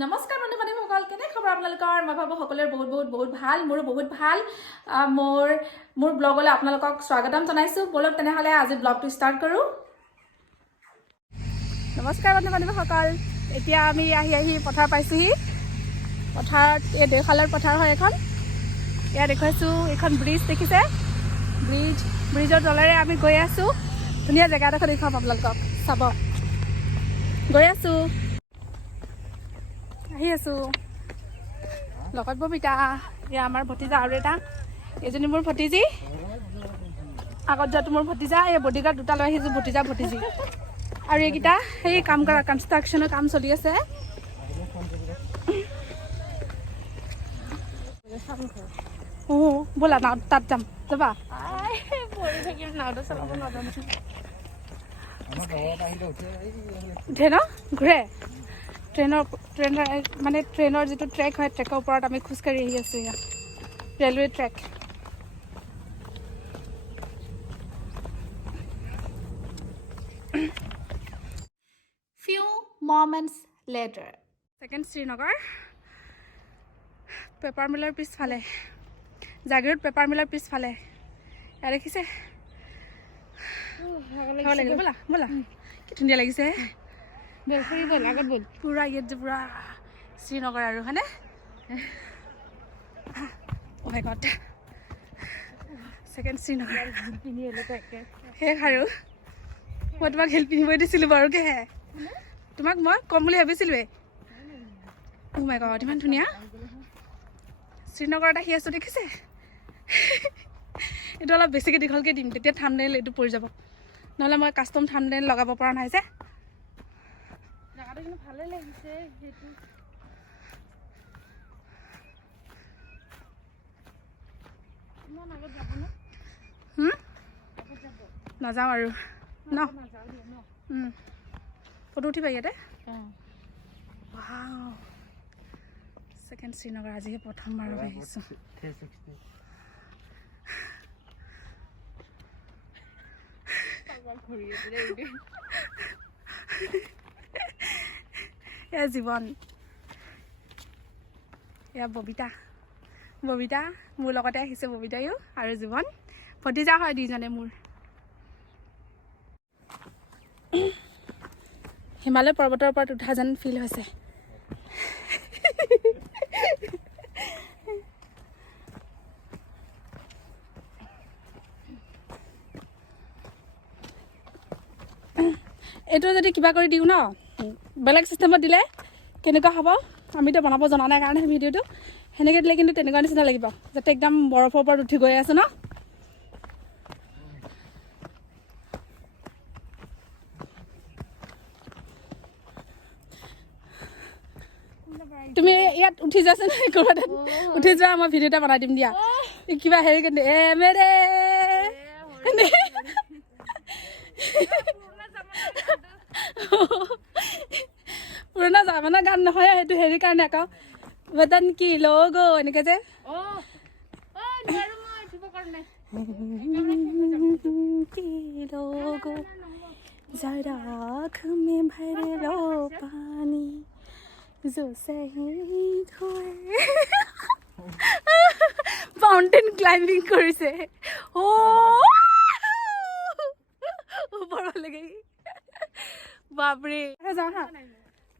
নমস্কাৰ বন্ধু বান্ধৱীসকল, কেনে খবৰ আপোনালোকৰ? মই ভাবো সকলোৰে বহুত ভাল, মোৰো বহুত ভাল। মোৰ ব্লগলৈ আপোনালোকক স্বাগতম জনাইছোঁ। বলক তেনেহ'লে আজি ব্লগটো ষ্টাৰ্ট কৰোঁ। নমস্কাৰ বন্ধু বান্ধৱীসকল, এতিয়া আমি আহি পথাৰ পাইছোঁহি। পথাৰত এই দেওশালৰ পথাৰ হয় এখন। এয়া দেখুৱাইছোঁ, এইখন ব্ৰিজ দেখিছে? ব্ৰিজৰ তলেৰে আমি গৈ আছোঁ। ধুনীয়া জেগা এডোখৰ দেখুৱাম আপোনালোকক, চাব। গৈ আছোঁ, আহি আছোঁ লগত ববিতা। এয়া আমাৰ ভতিজা আৰু এটা, এইজনী মোৰ ভতিজী, আগত যোৱাটো মোৰ ভতিজা। এই বডিগাৰ্ড দুটা লৈ আহিছোঁ, ভতিজী। আৰু এইকেইটা সেই কাম কৰা, কনষ্ট্ৰাকশ্যনৰ কাম চলি আছে। ব'লা নাও তাত যাম, যাবা? উঠে ন, ঘূৰে ট্ৰেইনৰ যিটো ট্ৰেক হয়, ট্ৰেকৰ ওপৰত আমি খোজকাঢ়ি আহি আছোঁ। ইয়াত railway track. Few moments later, second Srinagar, paper মিলৰ পিছফালে, জাগিৰোড পেপাৰ মিলৰ পিছফালে। এয়া দেখিছে? লাগিলে, ব'লা কি ধুনীয়া লাগিছে। পুৰা ইয়াত যে পুৰা শ্ৰীনগৰ আৰু হয়নে? অ মাই গড, ছেকেণ্ড শ্ৰীনগৰ শেষ আৰু। মই তোমাক হিল পিন্ধিবই দিছিলোঁ বাৰু, কেহে তোমাক মই ক'ম বুলি ভাবিছিলোঁৱেই। অ মাই গড, ইমান ধুনীয়া শ্ৰীনগৰত আহি আছোঁ, দেখিছে? এইটো অলপ বেছিকৈ দীঘলকৈ দিম, তেতিয়া থাম্বনেইল এইটো পৰি যাব। নহ'লে মই কাষ্টম থাম্বনেইল লগাব পৰা নাই যে। জেগাটো কিন্তু ভালেই লাগিছে। সেইটো ইমান আগত যাব ন? নাযাওঁ আৰু ন, ফটো উঠিবা ইয়াতে। ছেকেণ্ড শ্ৰীনগৰ আজিহে প্ৰথমবাৰ আহিছোঁ। এয়া জীৱন, এয়া ববিতা মোৰ লগতে আহিছে। ববিতায়ো আৰু জীৱন ভতিজা হয়, দুইজনে মোৰ। হিমালয় পৰ্বতৰ ওপৰত উঠা যেন ফিল হৈছে। এইটো যদি কিবা কৰি দিওঁ ন, বেলেগ চিষ্টেমত দিলে কেনেকুৱা হ'ব? আমিতো বনাব জনা নাই কাৰণে ভিডিঅ'টো সেনেকৈ দিলে কিন্তু তেনেকুৱা নিচিনা লাগিব, যাতে একদম বৰফৰ ওপৰত উঠি গৈ আছোঁ ন। তুমি ইয়াত উঠি যোৱাচোন, ক'ৰবাত উঠি যোৱা, মই ভিডিঅ' এটা বনাই দিম দিয়া। কিবা হেৰি কিন্তু মেৰে পুৰণা জামানাৰ গান নহয়, সেইটো হেৰি কাৰণে আকৌ, বদন কি লগো এনেকৈ যে। जरा आँख में भर लो पानी जो शहीद हुए। মাউণ্টেইন ক্লাইম্বিং কৰিছে। ওপৰলৈকে বাপৰে। যাওঁ হা,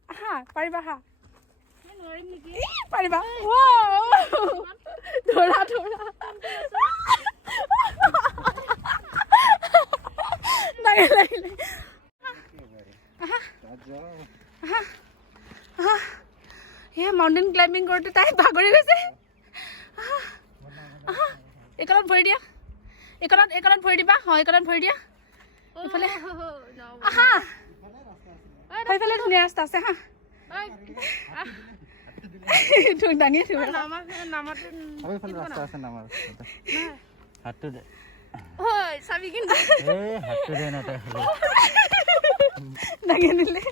হা পাৰিবা, হা পাৰিবা। ধৰা লাগিলে। মাউণ্টেইন ক্লাইম্বিং কৰোঁতে তাই ভাগৰি গৈছে। এইকণত ভৰি দিয়া, এইকণত ভৰি দিবা। এইকণত ভৰি দিয়া। এইফালে আহা, সেইফালে ধুনীয়া ৰাস্তা আছে। হা তোক দাঙি দাঙি আনিলে।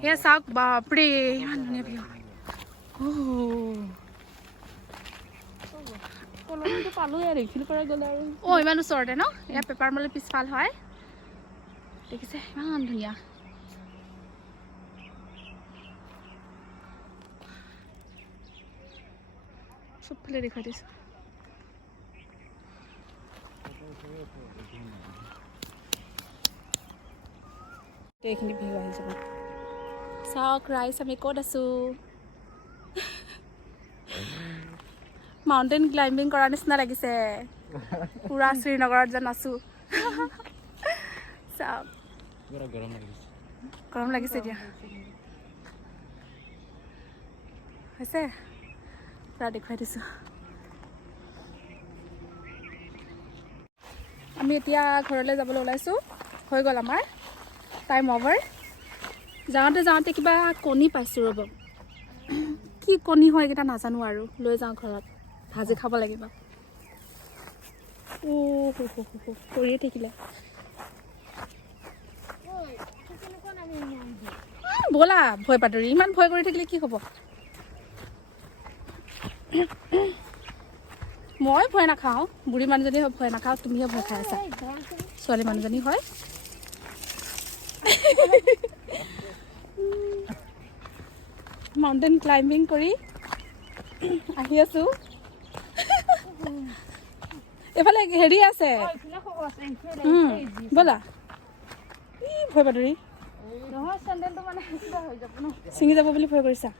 সেয়া চাওক, বাপৰে ইমান ধুনীয়া ভিউ। পালোঁ আৰু এইখিনিৰ পৰা গ'লে আৰু ইমান ওচৰতে ন। এয়া পেপাৰ মিলৰ পিছফাল হয়, দেখিছে? ইমান ধুনীয়া। চবফালে দেখুৱাই দিছোঁ। এইখিনি ভিউ আহি যাব। চাওক ৰাইজ, আমি ক'ত আছোঁ? মাউণ্টেইন ক্লাইম্বিং কৰাৰ নিচিনা লাগিছে, পুৰা শ্ৰীনগৰত যেন আছোঁ। চাওক গৰম লাগিছে এতিয়া হৈছে, পুৰা দেখুৱাই দিছোঁ। আমি এতিয়া ঘৰলৈ যাবলৈ ওলাইছোঁ, হৈ গ'ল আমাৰ টাইম অভাৰ। যাওঁতে কিবা কণী পাইছোঁ, ৰ'ব কি কণী হয় এইকেইটা নাজানো, আৰু লৈ যাওঁ ঘৰত ভাজি খাব লাগিব। কৰিয়ে থাকিলে ব'লা, ভয় পাতৰি ইমান ভয় কৰি থাকিলে কি হ'ব? মই ভয় নাখাওঁ, বুঢ়ী মানুহজনী হয় ভয় নাখাওঁ, তুমিহে ভয় খাই আছা, ছোৱালী মানুহজনী হয়। মাউণ্টেইন ক্লাইম্বিং কৰি আহি আছোঁ। এইফালে হেৰি আছে, ব'লা। ই ভয় পাতৰি ছিঙি যাব বুলি ভয় কৰিছা?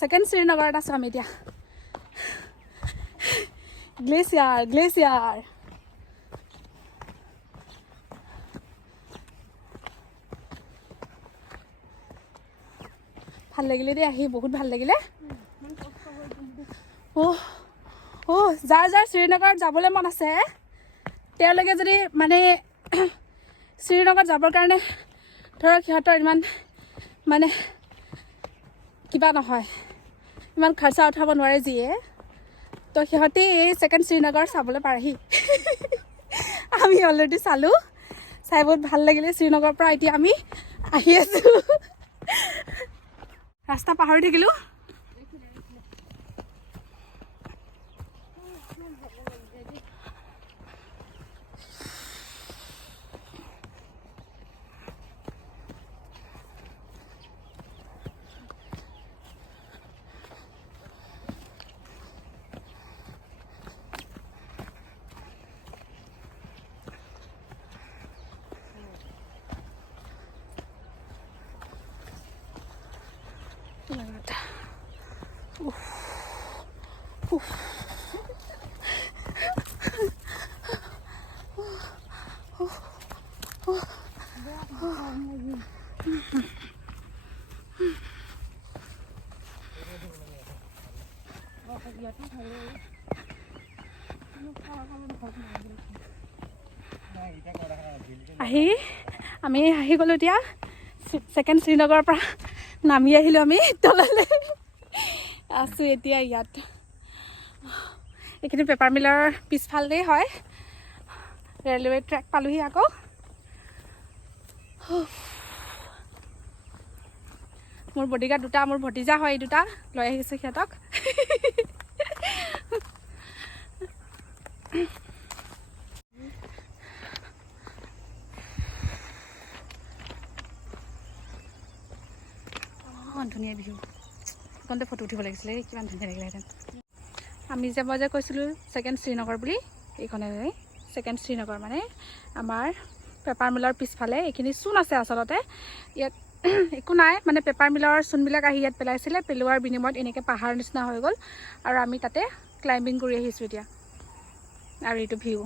ছেকেণ্ড শ্ৰীনগৰত আছোঁ আমি এতিয়া। গ্লেচিয়াৰ ভাল লাগিলে দেই, আহি বহুত ভাল লাগিলে। যাৰ শ্ৰীনগৰত যাবলৈ মন আছে, তেওঁলোকে যদি মানে শ্ৰীনগৰত যাবৰ কাৰণে ধৰক সিহঁতৰ ইমান মানে কিবা নহয়, ইমান খৰচা উঠাব নোৱাৰে যিয়ে, তো সিহঁতে এই ছেকেণ্ড শ্ৰীনগৰ চাবলৈ পাৰেহি। আমি অলৰেডি চালোঁ, চাই বহুত ভাল লাগিলে। শ্ৰীনগৰৰ পৰা এতিয়া আমি আহি আছোঁ, ৰাস্তা পাহৰি থাকিলোঁ। আমি আহি গ'লোঁ এতিয়া ছেকেণ্ড শ্ৰীনগৰৰ পৰা নামি আহিলোঁ আমি তললৈ আছোঁ এতিয়া ইয়াত। এইখিনি পেপাৰ মিলৰ পিছফালেই হয়, ৰেলৱে ট্ৰেক পালোহি আকৌ। মোৰ বডিগাৰ্ড দুটা, মোৰ ভতিজা হয় এই দুটা, লৈ আহিছোঁ সিহঁতক। ধুনীয়া ভিউ, সেইখনতে ফটো উঠিব লাগিছিলে, কিমান ধুনীয়া লাগিলেহেঁতেন। মই যে কৈছিলোঁ ছেকেণ্ড শ্ৰীনগৰ বুলি, এইখনে ছেকেণ্ড শ্ৰীনগৰ মানে আমাৰ পেপাৰ মিলৰ পিছফালে। এইখিনি চূণ আছে আচলতে, ইয়াত একো নাই, মানে পেপাৰ মিলৰ চূণবিলাক আহি ইয়াত পেলাইছিলে, পেলোৱাৰ বিনিময়ত এনেকৈ পাহাৰ নিচিনা হৈ গ'ল, আৰু আমি তাতে ক্লাইম্বিং কৰি আহিছোঁ এতিয়া। আৰু এইটো ভিউ